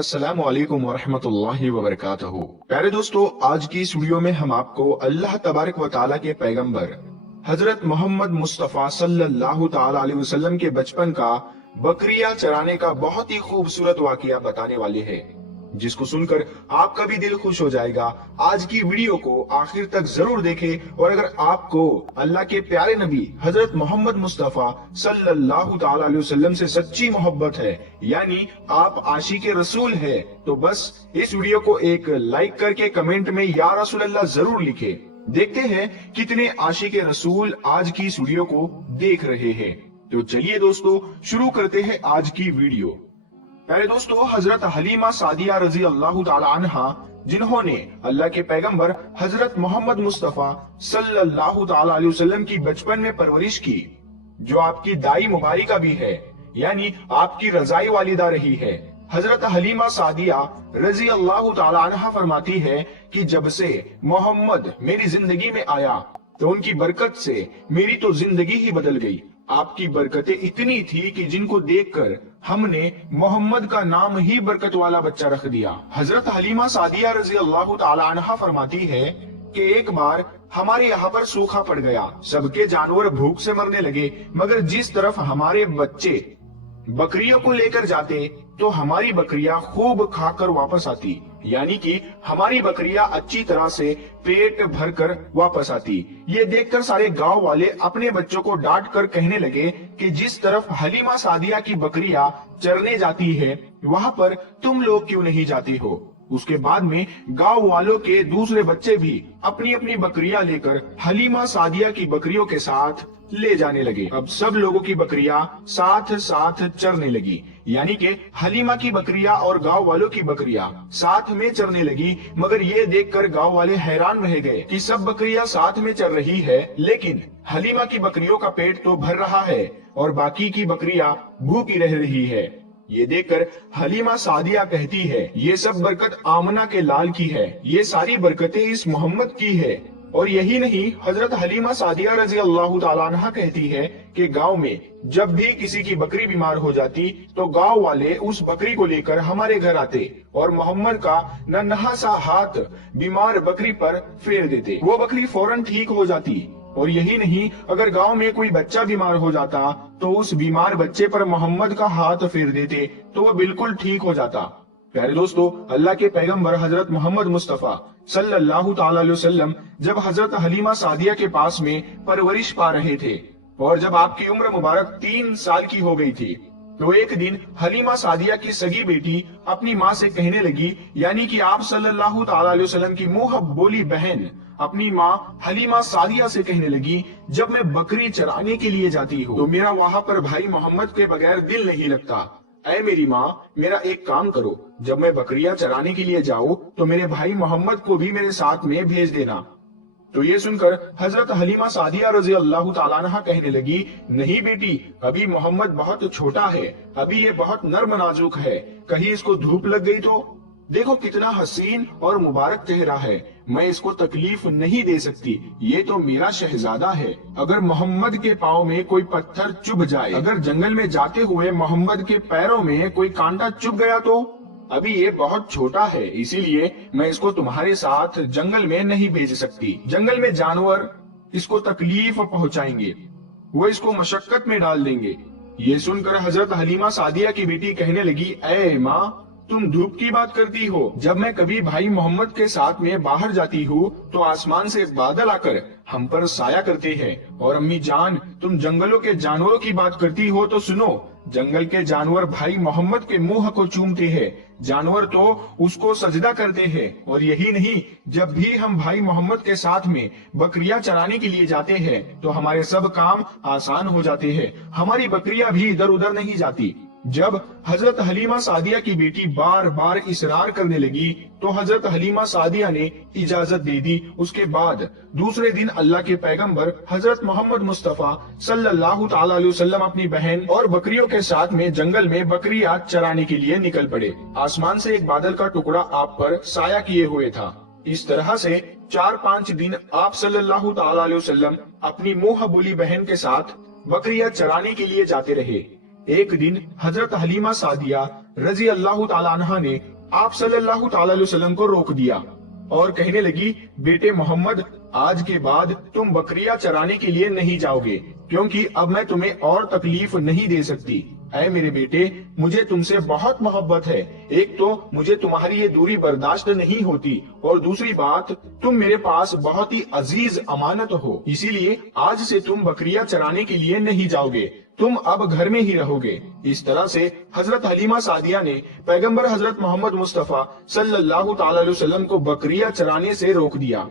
अस्सलामु अलैकुम वरहमतुल्लाहि वबरकातुहू। प्यारे दोस्तों, आज की इस वीडियो में हम आपको अल्लाह तबारक व तआला के पैगंबर हजरत मोहम्मद मुस्तफ़ा सल्लल्लाहु तआला अलैहि वसल्लम के बचपन का बकरियां चराने का बहुत ही खूबसूरत वाकया बताने वाले हैं, जिसको सुनकर आपका भी दिल खुश हो जाएगा। आज की वीडियो को आखिर तक जरूर देखें, और अगर आपको अल्लाह के प्यारे नबी हजरत मोहम्मद मुस्तफ़ा सल्लल्लाहु तआला अलैहि वसल्लम से सच्ची मोहब्बत है, यानी आप आशिक़े रसूल है, तो बस इस वीडियो को एक लाइक करके कमेंट में या रसूल अल्लाह जरूर लिखे। देखते हैं कितने आशिक़े रसूल आज की इस वीडियो को देख रहे हैं। तो चलिए दोस्तों, शुरू करते हैं आज की वीडियो। प्यारे दोस्तों, हजरत हलीमा सादिया रजी अल्लाह ताला अन्हा, जिन्होंने अल्लाह के पैगंबर हजरत मोहम्मद मुस्तफ़ा सल्लल्लाहु ताला अलैहि वसल्लम की बचपन में परवरिश की, जो आपकी दाई मुबारिका भी है, यानी आपकी रजाई वालिदा रही है। हजरत हलीमा सादिया रजी अल्लाह ताला अन्हा फरमाती है कि जब से मोहम्मद मेरी जिंदगी में आया तो उनकी बरकत से मेरी तो जिंदगी ही बदल गई। आपकी बरकतें इतनी थी कि जिनको देखकर हमने मोहम्मद का नाम ही बरकत वाला बच्चा रख दिया। हजरत हलीमा सादिया रजी अल्लाह ताला अन्हा फरमाती है कि एक बार हमारे यहाँ पर सूखा पड़ गया, सबके जानवर भूख से मरने लगे, मगर जिस तरफ हमारे बच्चे बकरियों को लेकर जाते तो हमारी बकरियां खूब खाकर वापस आती, यानी कि हमारी बकरियां अच्छी तरह से पेट भरकर वापस आती। ये देखकर सारे गांव वाले अपने बच्चों को डांट कर कहने लगे कि जिस तरफ हलीमा सादिया की बकरियां चरने जाती है, वहां पर तुम लोग क्यों नहीं जाते हो। उसके बाद में गांव वालों के दूसरे बच्चे भी अपनी अपनी बकरियां लेकर हलीमा सादिया की बकरियों के साथ ले जाने लगे। अब सब लोगों की बकरियां साथ साथ चरने लगी, यानी कि हलीमा की बकरियां और गांव वालों की बकरियां साथ में चरने लगी। मगर ये देखकर गांव वाले हैरान रह गए कि सब बकरियां साथ में चर रही है, लेकिन हलीमा की बकरियों का पेट तो भर रहा है और बाकी की बकरियां भूखी रह रही है। ये देखकर हलीमा सादिया कहती है, ये सब बरकत आमना के लाल की है, ये सारी बरकतें इस मोहम्मद की है। और यही नहीं, हजरत हलीमा सादिया रजी अल्लाह ताला अन्हा कहती है कि गांव में जब भी किसी की बकरी बीमार हो जाती तो गांव वाले उस बकरी को लेकर हमारे घर आते और मोहम्मद का नन्हा सा हाथ बीमार बकरी पर फेर देते, वो बकरी फौरन ठीक हो जाती। और यही नहीं, अगर गांव में कोई बच्चा बीमार हो जाता तो उस बीमार बच्चे पर मोहम्मद का हाथ फेर देते तो वो बिल्कुल ठीक हो जाता। प्यारे दोस्तों, अल्लाह के पैगंबर हजरत मोहम्मद मुस्तफ़ा सल्लल्लाहु ताला अलैहि वसल्लम जब हजरत हलीमा सादिया के पास में परवरिश पा रहे थे और जब आपकी उम्र मुबारक 3 साल की हो गई थी, तो एक दिन हलीमा सादिया की सगी बेटी अपनी माँ से कहने लगी, यानी कि आप सल्लल्लाहु ताला अलैहि वसल्लम की मुंह बोली बहन अपनी माँ हलीमा सादिया से कहने लगी, जब मैं बकरी चराने के लिए जाती हूँ तो मेरा वहाँ पर भाई मोहम्मद के बगैर दिल नहीं लगता। ऐ मेरी माँ, मेरा एक काम करो, जब मैं बकरियां चराने के लिए जाऊं तो मेरे भाई मोहम्मद को भी मेरे साथ में भेज देना। तो ये सुनकर हजरत हलीमा सादिया रजी अल्लाह ताला अन्हा कहने लगी, नहीं बेटी, अभी मोहम्मद बहुत छोटा है, अभी ये बहुत नर्म नाजुक है, कहीं इसको धूप लग गई तो। देखो कितना हसीन और मुबारक चेहरा है, मैं इसको तकलीफ नहीं दे सकती, ये तो मेरा शहजादा है। अगर मोहम्मद के पाँव में कोई पत्थर चुभ जाए, अगर जंगल में जाते हुए मोहम्मद के पैरों में कोई कांटा चुभ गया तो। अभी ये बहुत छोटा है, इसीलिए मैं इसको तुम्हारे साथ जंगल में नहीं भेज सकती। जंगल में जानवर इसको तकलीफ पहुंचाएंगे, वो इसको मशक्कत में डाल देंगे। ये सुनकर हजरत हलीमा सादिया की बेटी कहने लगी, ऐ माँ, तुम धूप की बात करती हो, जब मैं कभी भाई मोहम्मद के साथ में बाहर जाती हूँ तो आसमान से बादल आकर हम पर साया करते हैं। और अम्मी जान, तुम जंगलों के जानवरों की बात करती हो तो सुनो, जंगल के जानवर भाई मोहम्मद के मुंह को चूमते हैं, जानवर तो उसको सजदा करते हैं। और यही नहीं, जब भी हम भाई मोहम्मद के साथ में बकरियां चराने के लिए जाते हैं तो हमारे सब काम आसान हो जाते हैं, हमारी बकरियां भी इधर उधर नहीं जाती। जब हजरत हलीमा सादिया की बेटी बार बार इसरार करने लगी तो हजरत हलीमा सादिया ने इजाजत दे दी। उसके बाद दूसरे दिन अल्लाह के पैगंबर हजरत मोहम्मद मुस्तफ़ा सल्लल्लाहु ताला अलैहि वसल्लम अपनी बहन और बकरियों के साथ में जंगल में बकरियां चराने के लिए निकल पड़े। आसमान से एक बादल का टुकड़ा आप पर साया किए हुए था। इस तरह से 4-5 दिन आप सल्लल्लाहु ताला अलैहि वसल्लम अपनी मुंह बोली बहन के साथ बकरियां चराने के लिए जाते रहे। एक दिन हजरत हलीमा सादिया रजी अल्लाह ताला अन्हा ने आप सल्लल्लाहु ताला अलैहि वसल्लम को रोक दिया और कहने लगी, बेटे मोहम्मद, आज के बाद तुम बकरियां चराने के लिए नहीं जाओगे, क्योंकि अब मैं तुम्हें और तकलीफ नहीं दे सकती। ऐ मेरे बेटे, मुझे तुमसे बहुत मोहब्बत है। एक तो मुझे तुम्हारी ये दूरी बर्दाश्त नहीं होती, और दूसरी बात, तुम मेरे पास बहुत ही अजीज अमानत हो, इसीलिए आज से तुम बकरियां चराने के लिए नहीं जाओगे, तुम अब घर में ही रहोगे। इस तरह से हजरत हलीमा सादिया ने पैगंबर हजरत मोहम्मद मुस्तफा सल्लल्लाहु ताला अलैहि वसल्लम को बकरियां चराने से रोक दिया।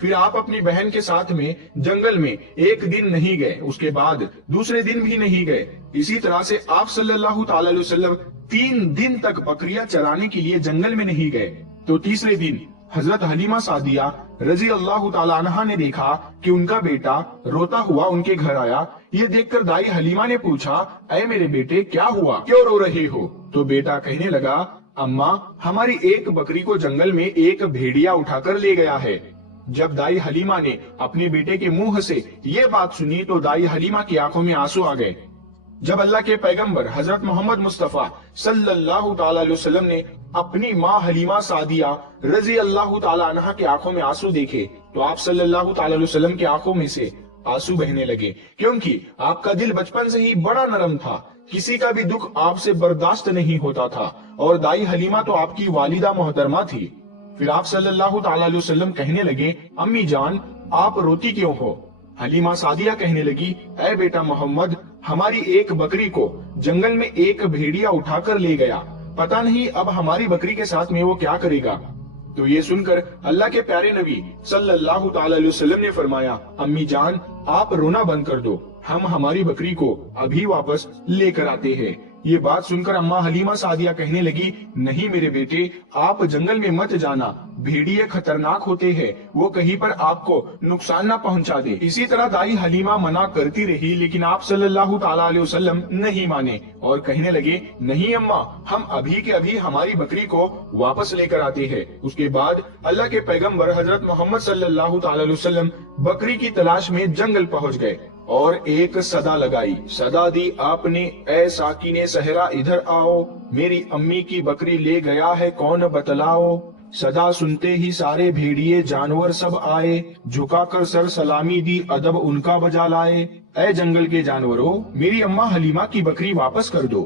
फिर आप अपनी बहन के साथ में जंगल में एक दिन नहीं गए, उसके बाद दूसरे दिन भी नहीं गए। इसी तरह से आप सल्लल्लाहु ताला अलैहि वसल्लम 3 दिन तक बकरियां चराने के लिए जंगल में नहीं गए। तो तीसरे दिन हजरत हलीमा सादिया रजी अल्लाह ताला अन्हा ने देखा कि उनका बेटा रोता हुआ उनके घर आया। ये देखकर दाई हलीमा ने पूछा, ऐ मेरे बेटे, क्या हुआ, क्यों रो रहे हो? तो बेटा कहने लगा, अम्मा, हमारी एक बकरी को जंगल में एक भेड़िया उठाकर ले गया है। जब दाई हलीमा ने अपने बेटे के मुंह से ये बात सुनी तो दाई हलीमा की आंखों में आंसू आ गए। जब अल्लाह के पैगंबर हजरत मोहम्मद मुस्तफा सल्लल्लाहु ताला अलैहि वसल्लम ने अपनी माँ हलीमा सादिया रजी अल्लाह ताला अन्हा की आंखों में आंसू देखे तो आप सल्लल्लाहु ताला अलैहि वसल्लम की आंखों में से आंसू बहने लगे, क्योंकि आपका दिल बचपन से ही बड़ा नरम था, किसी का भी दुख आपसे बर्दाश्त नहीं होता था, और दाई हलीमा तो आपकी वालिदा मोहतरमा थी। फिर आप सल्लल्लाहु ताला अलैहि वसल्लम कहने लगे, अम्मी जान, आप रोती क्यों हो? हलीमा सादिया कहने लगी, ऐ बेटा मोहम्मद, हमारी एक बकरी को जंगल में एक भेड़िया उठाकर ले गया, पता नहीं अब हमारी बकरी के साथ में वो क्या करेगा। तो ये सुनकर अल्लाह के प्यारे नबी सल्लल्लाहु ताला अलैहि वसल्लम ने फरमाया, अम्मी जान, आप रोना बंद कर दो, हम हमारी बकरी को अभी वापस लेकर आते हैं। ये बात सुनकर अम्मा हलीमा सादिया कहने लगी, नहीं मेरे बेटे, आप जंगल में मत जाना, भेड़िए खतरनाक होते हैं, वो कहीं पर आपको नुकसान ना पहुंचा दे। इसी तरह दाई हलीमा मना करती रही, लेकिन आप सल्लल्लाहु ताला अलैहि वसल्लम नहीं माने और कहने लगे, नहीं अम्मा, हम अभी के अभी हमारी बकरी को वापस लेकर आते हैं। उसके बाद अल्लाह के पैगंबर हजरत मोहम्मद सल्लल्लाहु ताला अलैहि वसल्लम बकरी की तलाश में जंगल पहुंच गए और एक सदा लगाई। सदा दी आपने, ऐ साकिने सहरा इधर आओ, मेरी अम्मी की बकरी ले गया है कौन बतलाओ। सदा सुनते ही सारे भेड़िए जानवर सब आए, झुकाकर सर सलामी दी अदब उनका बजा लाए। ऐ जंगल के जानवरों, मेरी अम्मा हलीमा की बकरी वापस कर दो।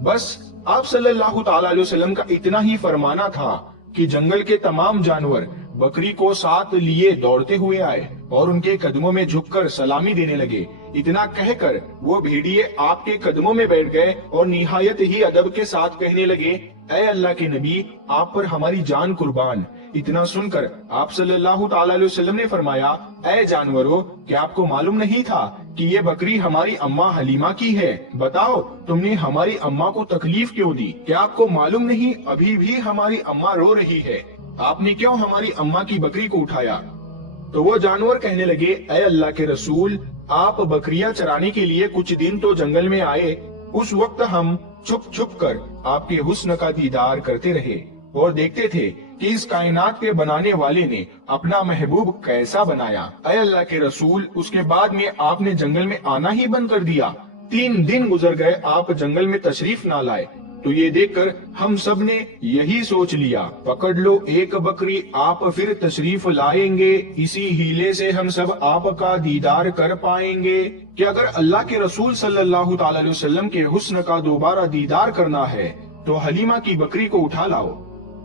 बस आप सल्लल्लाहु ताला अलैहि वसल्लम का इतना ही फरमाना था कि जंगल के तमाम जानवर बकरी को साथ लिए दौड़ते हुए आए और उनके कदमों में झुककर सलामी देने लगे। इतना कहकर वो भेड़िए आपके कदमों में बैठ गए और निहायत ही अदब के साथ कहने लगे, ऐ अल्लाह के नबी, आप पर हमारी जान कुर्बान। इतना सुनकर आप सल्लल्लाहु ताला अलैहि वसल्लम ने फरमाया, ऐ जानवरों, क्या आपको मालूम नहीं था कि ये बकरी हमारी अम्मा हलीमा की है? बताओ, तुमने हमारी अम्मा को तकलीफ क्यों दी? क्या आपको मालूम नहीं अभी भी हमारी अम्मा रो रही है? आपने क्यों हमारी अम्मा की बकरी को उठाया? तो वो जानवर कहने लगे, ऐ अल्लाह के रसूल, आप बकरियां चराने के लिए कुछ दिन तो जंगल में आए, उस वक्त हम छुप छुप कर आपके हुस्न का दीदार करते रहे और देखते थे कि इस कायनात के बनाने वाले ने अपना महबूब कैसा बनाया। ऐ अल्लाह के रसूल, उसके बाद में आपने जंगल में आना ही बंद कर दिया। 3 दिन गुजर गए, आप जंगल में तशरीफ ना लाए। तो ये देखकर हम सब ने यही सोच लिया, पकड़ लो एक बकरी, आप फिर तशरीफ लाएंगे, इसी हीले से हम सब आपका दीदार कर पाएंगे। कि अगर अल्लाह के रसूल सल्लल्लाहु ताला अलैहि वसल्लम के हुस्न का दोबारा दीदार करना है तो हलीमा की बकरी को उठा लाओ।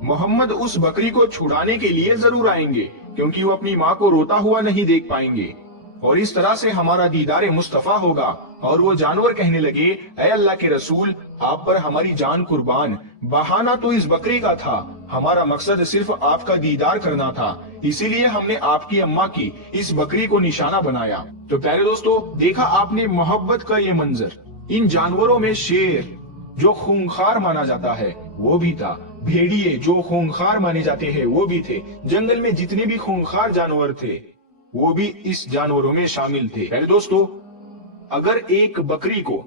मोहम्मद उस बकरी को छुड़ाने के लिए जरूर आएंगे, क्योंकि वो अपनी माँ को रोता हुआ नहीं देख पाएंगे, और इस तरह से हमारा दीदार मुस्तफा होगा। और वो जानवर कहने लगे, ऐ अल्लाह के रसूल, आप पर हमारी जान कुर्बान, बहाना तो इस बकरी का था, हमारा मकसद सिर्फ आपका दीदार करना था, इसीलिए हमने आपकी अम्मा की इस बकरी को निशाना बनाया। तो प्यारे दोस्तों, देखा आपने मोहब्बत का ये मंजर। इन जानवरों में शेर जो खूंखार माना जाता है वो भी था, भेड़िए जो खूंखार माने जाते हैं वो भी थे, जंगल में जितने भी खूंखार जानवर थे वो भी इस जानवरों में शामिल थे। प्यारे दोस्तों, अगर एक बकरी को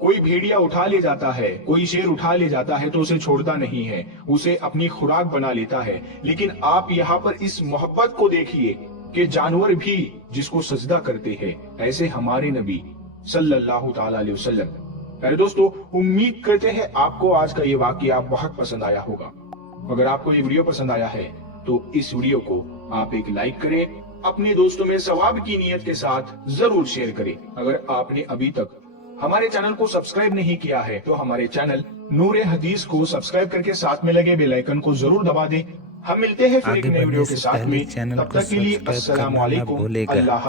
कोई भेड़िया उठा ले जाता है, कोई शेर उठा ले जाता है तो उसे छोड़ता नहीं है, उसे अपनी खुराक बना लेता है। लेकिन आप यहाँ पर इस मोहब्बत को देखिए कि जानवर भी जिसको सजदा करते हैं, ऐसे हमारे नबी सल्लल्लाहु ताला अलैहि वसल्लम پیارے دوستو، امید کرتے ہیں آپ کو آج کا یہ واقعہ بہت پسند آیا ہوگا۔ اگر آپ کو یہ ویڈیو پسند آیا ہے تو اس ویڈیو کو آپ ایک لائک کریں، اپنے دوستوں میں ثواب کی نیت کے ساتھ ضرور شیئر کریں۔ اگر آپ نے ابھی تک ہمارے چینل کو سبسکرائب نہیں کیا ہے تو ہمارے چینل نور حدیث کو سبسکرائب کر کے ساتھ میں لگے بیل آئیکن کو ضرور دبا دیں۔ ہم ملتے ہیں پھر ایک آگے نئے بڑھنے ویڈیو کے سے ساتھ پہلے میں، چینل تب کو تک کے لیے سبسکرائب السلام کرنا نہ علیکم، بھولے گا۔ اللہ